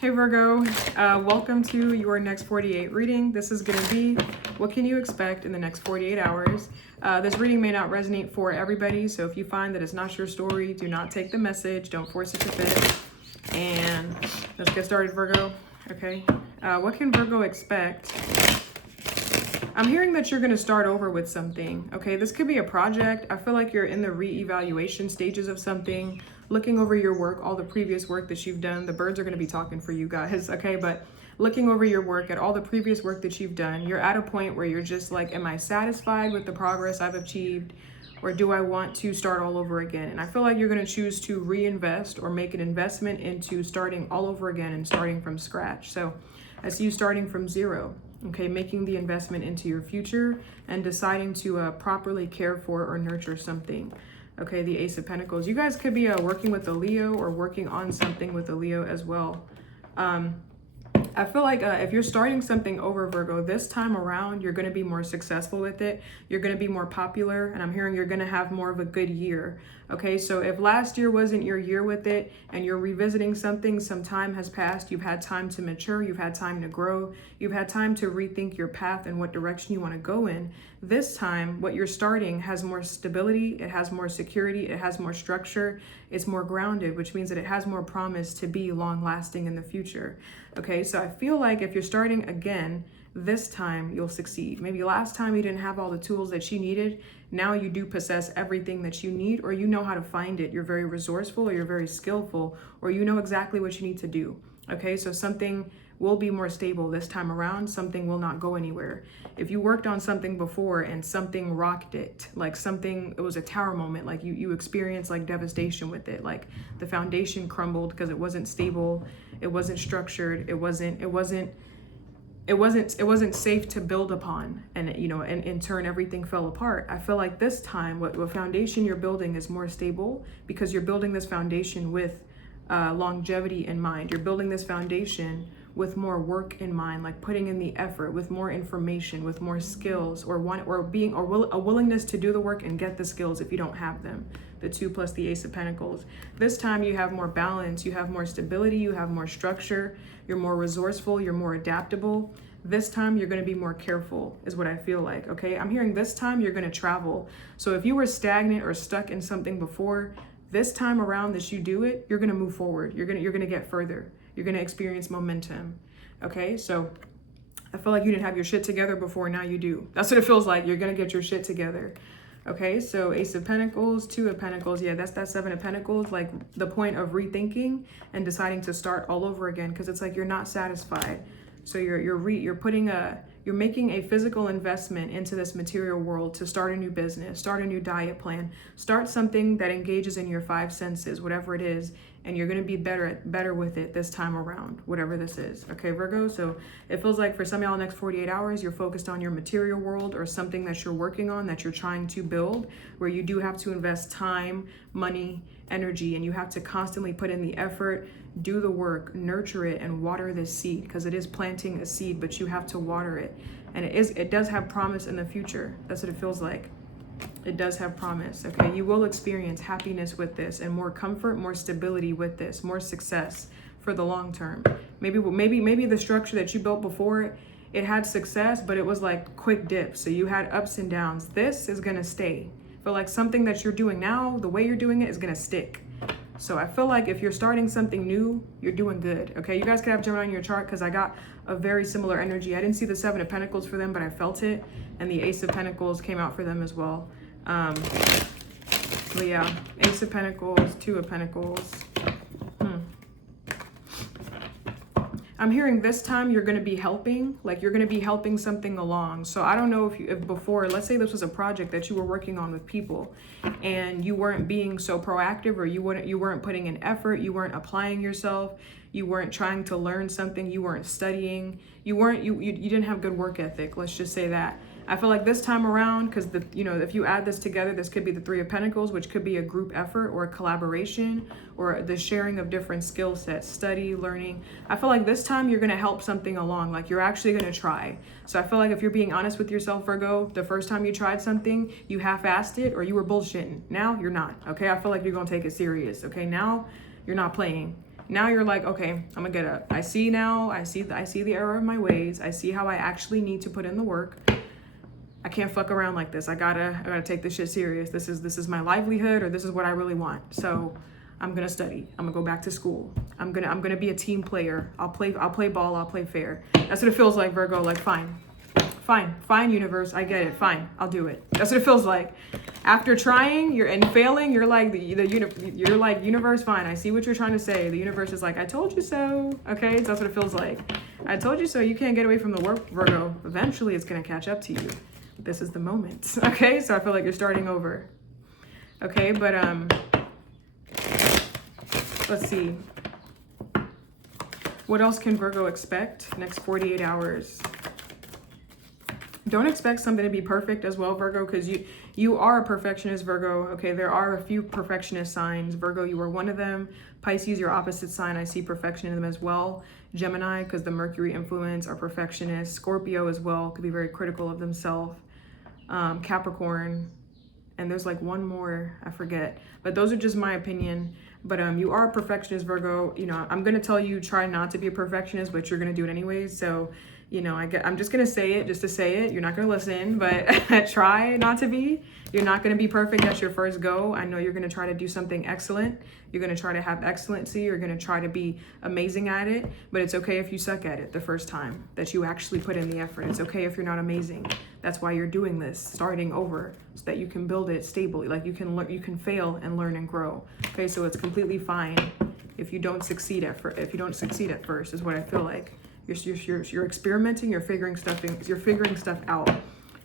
Hey Virgo, welcome to your next 48 reading. This is going to be what can you expect in the next 48 hours. This reading may not resonate for everybody, so if you find that it's not your story, do not take the message. Don't force it to fit. And let's get started, Virgo. Okay, what can Virgo expect? I'm hearing that you're going to start over with something. Okay, this could be a project. I feel like you're in the re-evaluation stages of something, looking over your work, all the previous work that you've done. The birds are going to be talking for you guys, okay? But looking over your work at all the previous work that you've done, you're at a point where you're just like, am I satisfied with the progress I've achieved? Or do I want to start all over again? And I feel like you're going to choose to reinvest or make an investment into starting all over again and starting from scratch. So I see you starting from zero. Okay, making the investment into your future and deciding to properly care for or nurture something. Okay, the Ace of Pentacles. You guys could be working with a Leo or working on something with a Leo as well. I feel like if you're starting something over, Virgo, this time around, you're going to be more successful with it. You're going to be more popular, and I'm hearing you're going to have more of a good year. Okay, so if last year wasn't your year with it and you're revisiting something, some time has passed, you've had time to mature, you've had time to grow, you've had time to rethink your path and what direction you want to go in. This time, what you're starting has more stability, it has more security, it has more structure, it's more grounded, which means that it has more promise to be long lasting in the future. Okay, so I feel like if you're starting again, this time you'll succeed. Maybe last time you didn't have all the tools that you needed. Now you do possess everything that you need, or you know how to find it. You're very resourceful, or you're very skillful, or you know exactly what you need to do. Okay, so something will be more stable this time around. Something will not go anywhere. If you worked on something before and something rocked it, like something, it was a tower moment, like you experienced like devastation with it, like the foundation crumbled because it wasn't stable, it wasn't structured, it wasn't safe to build upon, and and in turn everything fell apart. I feel like this time what foundation you're building is more stable because you're building this foundation with longevity in mind. You're building this foundation with more work in mind, like putting in the effort, with more information, with more skills, or a willingness to do the work and get the skills if you don't have them. The 2 plus the Ace of Pentacles. This time you have more balance, you have more stability, you have more structure, you're more resourceful, you're more adaptable. This time you're going to be more careful is what I feel like. Okay, I'm hearing this time you're going to travel. So if you were stagnant or stuck in something before, this time around that you do it, you're going to move forward. You're going to get further. You're going to experience momentum. Okay, so I feel like you didn't have your shit together before. Now you do. That's what it feels like. You're going to get your shit together. Okay, so Ace of Pentacles, 2 of Pentacles. Yeah, that's that 7 of Pentacles, like the point of rethinking and deciding to start all over again, because it's like you're not satisfied. So you're making a physical investment into this material world to start a new business, start a new diet plan, start something that engages in your 5 senses, whatever it is, and you're going to be better with it this time around, whatever this is. Okay, Virgo, so it feels like for some of y'all next 48 hours, you're focused on your material world or something that you're working on, that you're trying to build, where you do have to invest time, money, energy, and you have to constantly put in the effort, do the work, nurture it, and water this seed, because it is planting a seed, but you have to water it. And it does have promise in the future. That's what it feels like. It does have promise. Okay, you will experience happiness with this, and more comfort, more stability with this, more success for the long term. Maybe the structure that you built before, it had success, but it was like quick dips. So you had ups and downs. This is gonna stay. But like something that you're doing now, the way you're doing it is gonna stick. So I feel like if you're starting something new, you're doing good. Okay, you guys could have Gemini on your chart, because I got a very similar energy. I didn't see the 7 of Pentacles for them, but I felt it, and the Ace of Pentacles came out for them as well. But yeah, Ace of Pentacles, 2 of Pentacles. I'm hearing this time you're going to be helping, like you're going to be helping something along. So I don't know if before, let's say this was a project that you were working on with people and you weren't being so proactive, or you weren't putting in effort, you weren't applying yourself, you weren't trying to learn something, you weren't studying, you didn't have good work ethic, let's just say that. I feel like this time around, because if you add this together, this could be the 3 of Pentacles, which could be a group effort or a collaboration or the sharing of different skill sets, study, learning. I feel like this time you're going to help something along, like you're actually going to try. So I feel like if you're being honest with yourself, Virgo, the first time you tried something, you half-assed it or you were bullshitting. Now you're not. Okay, I feel like you're going to take it serious. Okay, now you're not playing. Now you're like, okay, I'm gonna get up. I see the error of my ways. I see how I actually need to put in the work. I can't fuck around like this. I gotta take this shit serious. This is my livelihood, or this is what I really want. So I'm gonna study. I'm gonna go back to school. I'm gonna be a team player. I'll play ball. I'll play fair. That's what it feels like, Virgo. Like, fine, universe. I get it. Fine, I'll do it. That's what it feels like. After trying, and failing, you're like you're like, universe, fine. I see what you're trying to say. The universe is like, I told you so. Okay, so that's what it feels like. I told you so. You can't get away from the work, Virgo. Eventually, it's gonna catch up to you. This is the moment. Okay, so I feel like you're starting over. Okay, but let's see. What else can Virgo expect next 48 hours? Don't expect something to be perfect as well, Virgo, because you are a perfectionist, Virgo. Okay, there are a few perfectionist signs. Virgo, you are one of them. Pisces, your opposite sign. I see perfection in them as well. Gemini, because the Mercury influence, are perfectionists. Scorpio as well, could be very critical of themselves. Capricorn, and there's like one more, I forget, but those are just my opinion. But you are a perfectionist, Virgo. You know, I'm gonna tell you, try not to be a perfectionist, but you're gonna do it anyways. So, you know, I'm just gonna say it just to say it. You're not gonna listen, but try not to be. You're not gonna be perfect. That's your first go. I know you're gonna try to do something excellent. You're gonna try to have excellency. You're gonna try to be amazing at it, but it's okay if you suck at it the first time that you actually put in the effort. It's okay if you're not amazing. That's why you're doing this, starting over, so that you can build it stably. Like, you can learn, you can fail and learn and grow. Okay, so it's completely fine if you don't succeed at first, is what I feel like. You're experimenting, you're figuring stuff out.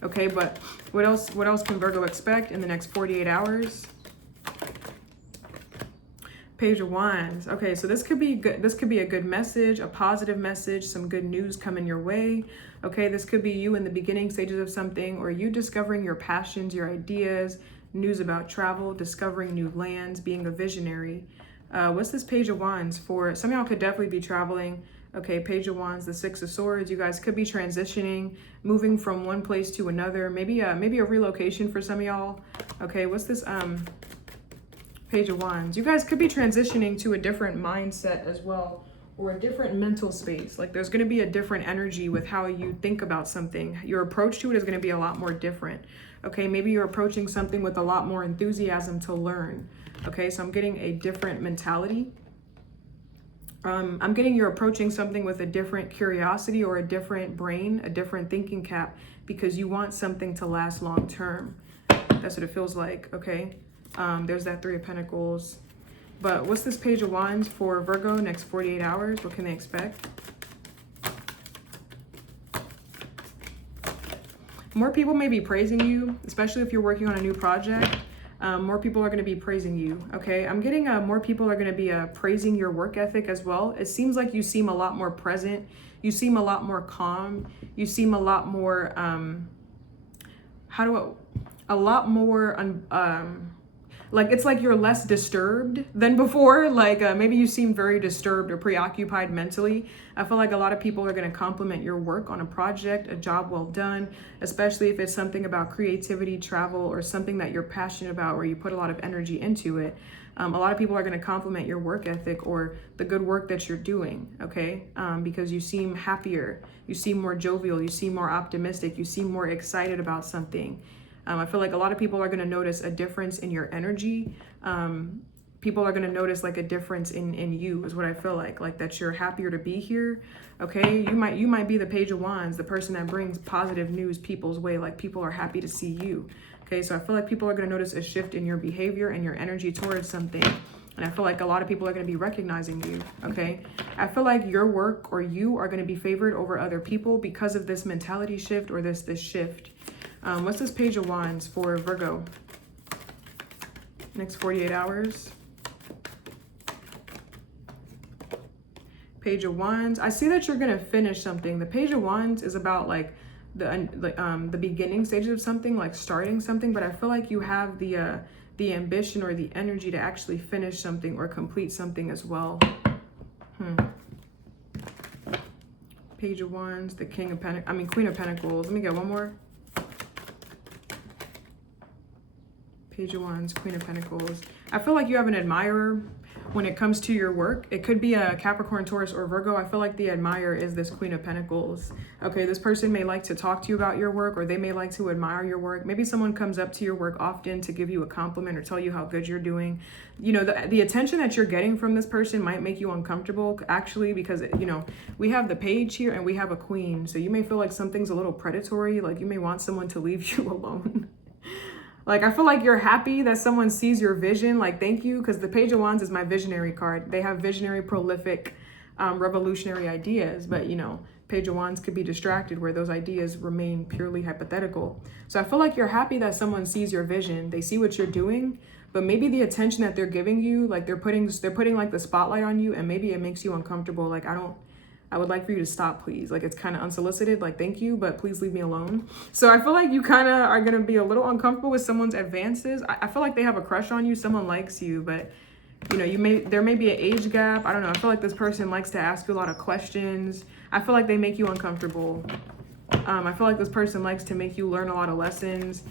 Okay, but what else can Virgo expect in the next 48 hours? Page of Wands. Okay, so this could be good. This could be a good message, a positive message, some good news coming your way. Okay, this could be you in the beginning stages of something, or you discovering your passions, your ideas, news about travel, discovering new lands, being a visionary. What's this Page of Wands for? Some of y'all could definitely be traveling. Okay, Page of Wands, the Six of Swords. You guys could be transitioning, moving from one place to another. Maybe a relocation for some of y'all. Okay, what's this Page of Wands? You guys could be transitioning to a different mindset as well, or a different mental space. Like, there's going to be a different energy with how you think about something. Your approach to it is going to be a lot more different. Okay, maybe you're approaching something with a lot more enthusiasm to learn. Okay, so I'm getting a different mentality. I'm getting you're approaching something with a different curiosity, or a different brain, a different thinking cap, because you want something to last long term. That's what it feels like. Okay, there's that Three of Pentacles. But what's this Page of Wands for Virgo next 48 hours? What can they expect? More people may be praising you, especially if you're working on a new project. More people are going to be praising you. Okay, I'm getting more people are going to be praising your work ethic as well. It seems like you seem a lot more present. You seem a lot more calm. You seem a lot more like, it's like you're less disturbed than before. Like, maybe you seem very disturbed or preoccupied mentally. I feel like a lot of people are going to compliment your work on a project, a job well done, especially if it's something about creativity, travel, or something that you're passionate about, where you put a lot of energy into it. A lot of people are going to compliment your work ethic or the good work that you're doing, okay? Because you seem happier, you seem more jovial, you seem more optimistic, you seem more excited about something. I feel like a lot of people are going to notice a difference in your energy. People are going to notice like a difference in you, is what I feel like that you're happier to be here. Okay, you might be the Page of Wands, the person that brings positive news people's way. Like, people are happy to see you. Okay, so I feel like people are going to notice a shift in your behavior and your energy towards something. And I feel like a lot of people are going to be recognizing you. Okay, I feel like your work or you are going to be favored over other people because of this mentality shift, or this shift. What's this Page of Wands for Virgo next 48 hours? Page of Wands. I see that you're gonna finish something. The Page of Wands is about like the beginning stages of something, like starting something, but I feel like you have the ambition or the energy to actually finish something or complete something as well. Page of Wands, the Queen of Pentacles. Let me get one more. Page of Wands, Queen of Pentacles. I feel like you have an admirer, when it comes to your work. It could be a Capricorn, Taurus, or Virgo. I feel like the admirer is this Queen of Pentacles. Okay, this person may like to talk to you about your work, or they may like to admire your work. Maybe someone comes up to your work often to give you a compliment or tell you how good you're doing. You know, the attention that you're getting from this person might make you uncomfortable, actually, because, you know, we have the page here and we have a queen. So you may feel like something's a little predatory, like you may want someone to leave you alone. Like, I feel like you're happy that someone sees your vision. Like, thank you, because the Page of Wands is my visionary card. They have visionary, prolific, revolutionary ideas. But, you know, Page of Wands could be distracted where those ideas remain purely hypothetical. So I feel like you're happy that someone sees your vision. They see what you're doing, but maybe the attention that they're giving you, like they're putting like the spotlight on you, and maybe it makes you uncomfortable. Like, I would like for you to stop, please. Like, it's kind of unsolicited, like, thank you, but please leave me alone. So I feel like you kind of are going to be a little uncomfortable with someone's advances. I feel like they have a crush on you. Someone likes you, but, you know, there may be an age gap. I don't know. I feel like this person likes to ask you a lot of questions. I feel like they make you uncomfortable. I feel like this person likes to make you learn a lot of lessons.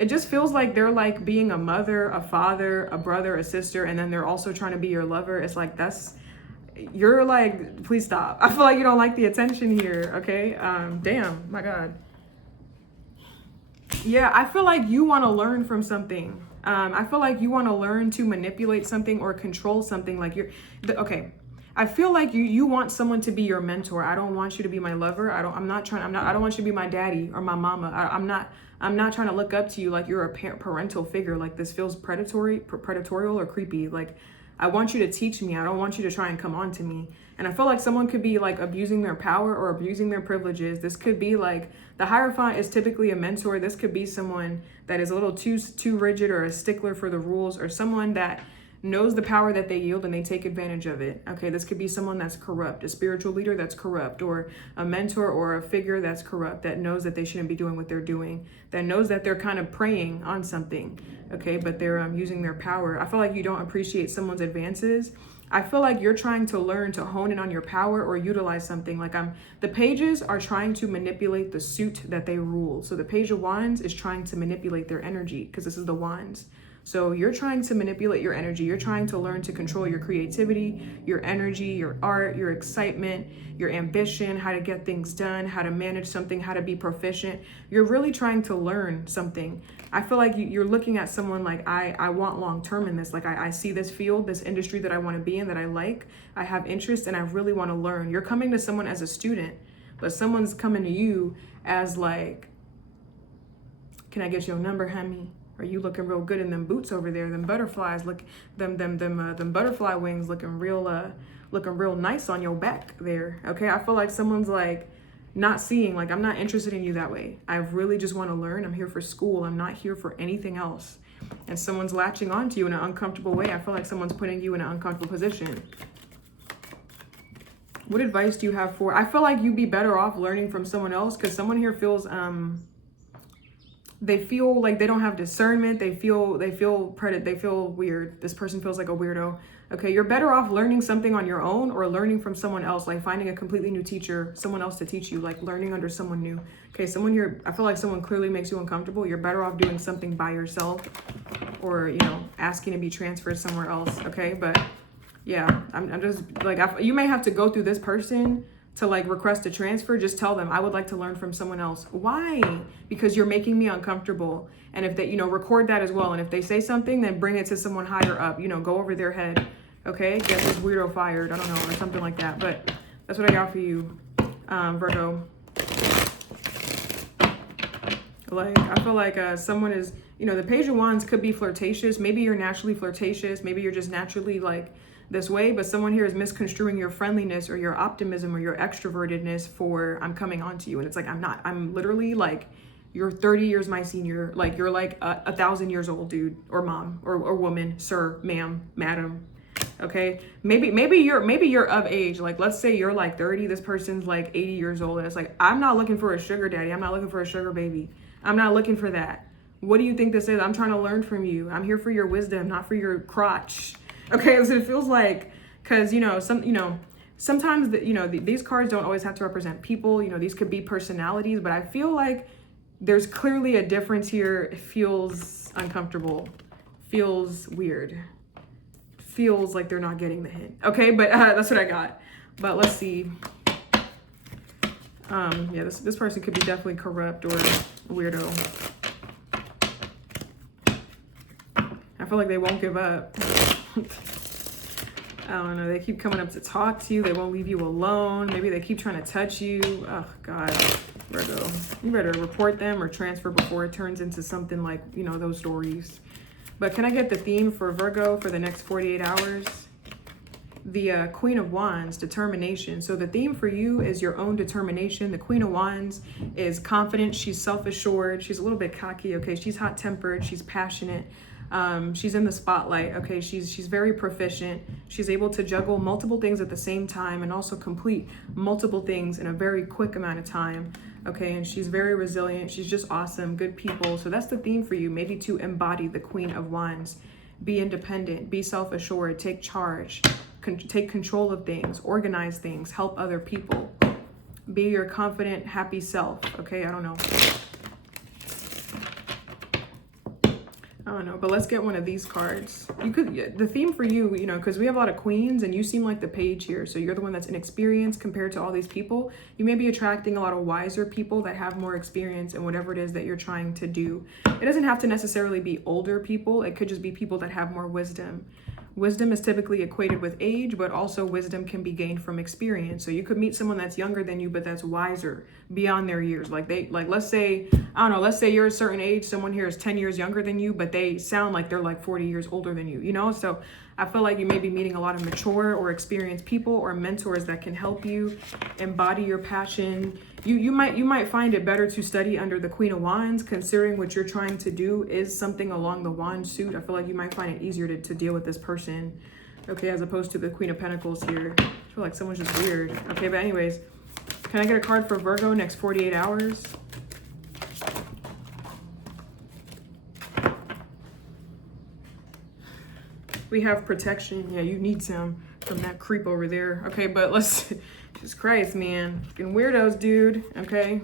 It just feels like they're like being a mother, a father, a brother, a sister, and then they're also trying to be your lover. It's like, you're like, please stop. I feel like you don't like the attention here, okay? Damn, my God. Yeah, I feel like you want to learn from something. I feel like you want to learn to manipulate something or control something. Like okay. I feel like you want someone to be your mentor. I don't want you to be my lover. I don't want you to be my daddy or my mama. I'm not trying to look up to you like you're a parental figure. Like, this feels predatorial or creepy. Like, I want you to teach me. I don't want you to try and come on to me. And I feel like someone could be like abusing their power or abusing their privileges. This could be like, the Hierophant is typically a mentor. This could be someone that is a little too rigid or a stickler for the rules, or someone that knows the power that they yield and they take advantage of it. Okay, this could be someone that's corrupt, a spiritual leader that's corrupt, or a mentor or a figure that's corrupt, that knows that they shouldn't be doing what they're doing, that knows that they're kind of preying on something, okay, but they're using their power. I feel like you don't appreciate someone's advances. I feel like you're trying to learn to hone in on your power or utilize something. Like, the pages are trying to manipulate the suit that they rule. So the Page of Wands is trying to manipulate their energy, because this is the Wands. So you're trying to manipulate your energy. You're trying to learn to control your creativity, your energy, your art, your excitement, your ambition, how to get things done, how to manage something, how to be proficient. You're really trying to learn something. I feel like you're looking at someone like, I want long-term in this. Like, I see this field, this industry that I want to be in, that I like, I have interest, and I really want to learn. You're coming to someone as a student, but someone's coming to you as like, can I get your number, honey? Are you looking real good in them boots over there? Them butterflies, look, them butterfly wings looking real nice on your back there. Okay, I feel like someone's like not seeing, like, I'm not interested in you that way. I really just want to learn. I'm here for school. I'm not here for anything else. And someone's latching onto you in an uncomfortable way. I feel like someone's putting you in an uncomfortable position. What advice do you have for? I feel like you'd be better off learning from someone else, because someone here feels they feel like they don't have discernment. They feel weird. This person feels like a weirdo. Okay, you're better off learning something on your own or learning from someone else, like finding a completely new teacher, someone else to teach you, like learning under someone new. Okay, someone here, I feel like someone clearly makes you uncomfortable. You're better off doing something by yourself, or, you know, asking to be transferred somewhere else. Okay, but yeah, I'm just like, you may have to go through this person to like request a transfer. Just tell them, I would like to learn from someone else. Why? Because you're making me uncomfortable. And if they, you know, record that as well. And if they say something, then bring it to someone higher up, you know, go over their head. Okay, get this weirdo fired, I don't know, or something like that. But that's what I got for you, Virgo. Like, I feel like someone is, you know, the Page of Wands could be flirtatious. Maybe you're naturally flirtatious. Maybe you're just naturally like this way, but someone here is misconstruing your friendliness or your optimism or your extrovertedness for, I'm coming on to you. And it's like, I'm not. I'm literally like, you're 30 years my senior. Like, you're like 1,000 years old, dude, or mom, or woman, sir, ma'am, madam. Okay, maybe you're of age. Like, let's say you're like 30, this person's like 80 years old, and it's like, I'm not looking for a sugar daddy. I'm not looking for a sugar baby. I'm not looking for that. What do you think this is? I'm trying to learn from you. I'm here for your wisdom, not for your crotch. Okay, so it feels like, because, you know, sometimes these cards don't always have to represent people. You know, these could be personalities, but I feel like there's clearly a difference here. It feels uncomfortable, feels weird, feels like they're not getting the hint. Okay, but that's what I got. But let's see. Yeah, this person could be definitely corrupt or weirdo. I feel like they won't give up. I don't know. They keep coming up to talk to you. They won't leave you alone. Maybe they keep trying to touch you. Oh, God. Virgo. You better report them or transfer before it turns into something like, you know, those stories. But can I get the theme for Virgo for the next 48 hours? The Queen of Wands, determination. So the theme for you is your own determination. The Queen of Wands is confident. She's self-assured. She's a little bit cocky. Okay, she's hot-tempered. She's passionate. She's in the spotlight. Okay, she's very proficient. She's able to juggle multiple things at the same time and also complete multiple things in a very quick amount of time. Okay, and she's very resilient. She's just awesome. Good people. So that's the theme for you. Maybe to embody the Queen of Wands. Be independent. Be self-assured. Take charge. Take control of things, organize things, help other people, be your confident, happy self. Okay, I don't know, but let's get one of these cards. You could, the theme for you, you know, because we have a lot of queens and you seem like the page here, so you're the one that's inexperienced compared to all these people. You may be attracting a lot of wiser people that have more experience in whatever it is that you're trying to do. It doesn't have to necessarily be older people. It could just be people that have more wisdom. Wisdom is typically equated with age, but also wisdom can be gained from experience. So you could meet someone that's younger than you, but that's wiser beyond their years. Like let's say, I don't know, let's say you're a certain age, someone here is 10 years younger than you, but they sound like they're like 40 years older than you, you know? So I feel like you may be meeting a lot of mature or experienced people or mentors that can help you embody your passion. You might find it better to study under the Queen of Wands, considering what you're trying to do is something along the wand suit. I feel like you might find it easier to deal with this person, okay, as opposed to the Queen of Pentacles here. I feel like someone's just weird. Okay, but anyways, can I get a card for Virgo next 48 hours? We have protection. Yeah, you need some from that creep over there. Okay, but let's, Jesus Christ, man. Fucking weirdos, dude. Okay.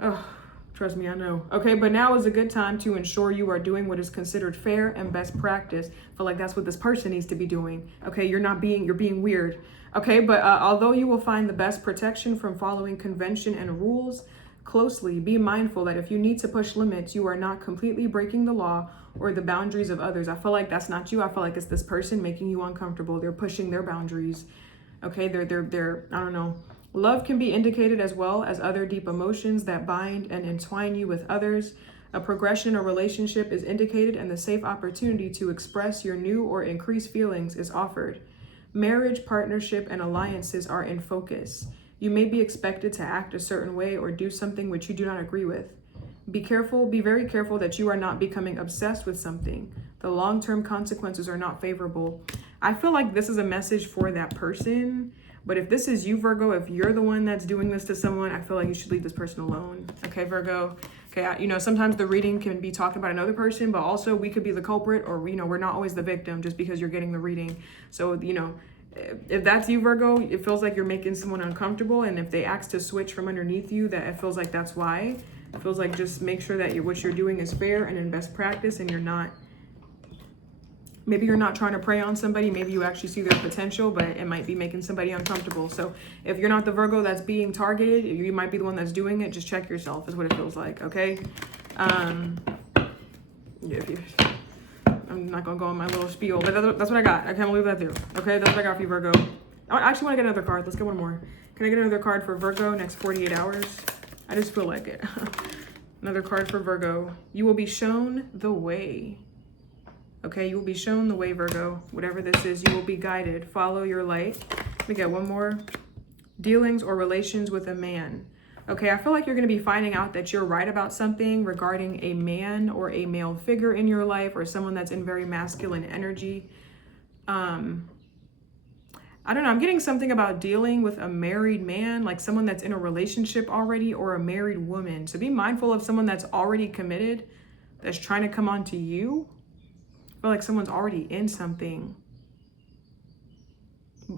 Oh, trust me, I know. Okay, but now is a good time to ensure you are doing what is considered fair and best practice. I feel like that's what this person needs to be doing. Okay, you're being weird. Okay, but although you will find the best protection from following convention and rules closely, be mindful that if you need to push limits, you are not completely breaking the law or the boundaries of others. I feel like that's not you. I feel like it's this person making you uncomfortable. They're pushing their boundaries. Okay, they're I don't know. Love can be indicated as well as other deep emotions that bind and entwine you with others. A progression or relationship is indicated and the safe opportunity to express your new or increased feelings is offered. Marriage, partnership, and alliances are in focus. You may be expected to act a certain way or do something which you do not agree with. Be very careful that you are not becoming obsessed with something. The long-term consequences are not favorable. I feel like this is a message for that person, but if this is you, Virgo, if you're the one that's doing this to someone, I feel like you should leave this person alone. Okay, Virgo? Okay, you know, sometimes the reading can be talking about another person, but also we could be the culprit, or, you know, we're not always the victim just because you're getting the reading. So, you know, if that's you, Virgo, it feels like you're making someone uncomfortable, and if they ask to switch from underneath you, that it feels like that's why. It feels like just make sure that what you're doing is fair and in best practice, and maybe you're not trying to prey on somebody. Maybe you actually see their potential, but it might be making somebody uncomfortable. So if you're not the Virgo that's being targeted, you might be the one that's doing it. Just check yourself is what it feels like, okay? Yeah, I'm not gonna go on my little spiel, but that's what I got. I can't leave that there. Okay, that's what I got for you, Virgo. I actually want to get another card. Let's get one more. Can I get another card for Virgo next 48 hours? I just feel like it. Another card for Virgo. You will be shown the way. Okay, you will be shown the way, Virgo. Whatever this is, you will be guided. Follow your light. Let me get one more. Dealings or relations with a man. Okay, I feel like you're going to be finding out that you're right about something regarding a man or a male figure in your life, or someone that's in very masculine energy. I don't know, I'm getting something about dealing with a married man, like someone that's in a relationship already, or a married woman. So be mindful of someone that's already committed, that's trying to come on to you. I feel like someone's already in something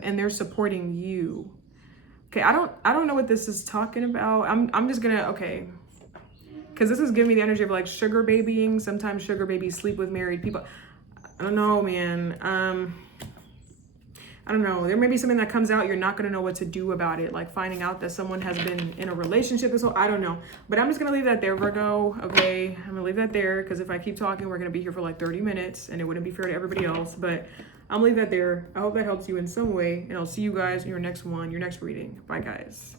and they're supporting you. Okay, I don't know what this is talking about. I'm just gonna, okay, because this is giving me the energy of like sugar babying. Sometimes sugar babies sleep with married people. I don't know, man. I don't know. There may be something that comes out. You're not going to know what to do about it. Like finding out that someone has been in a relationship. So I don't know. But I'm just going to leave that there, Virgo. Okay. I'm going to leave that there because if I keep talking, we're going to be here for like 30 minutes and it wouldn't be fair to everybody else. But I'm going to leave that there. I hope that helps you in some way. And I'll see you guys in your next one, your next reading. Bye, guys.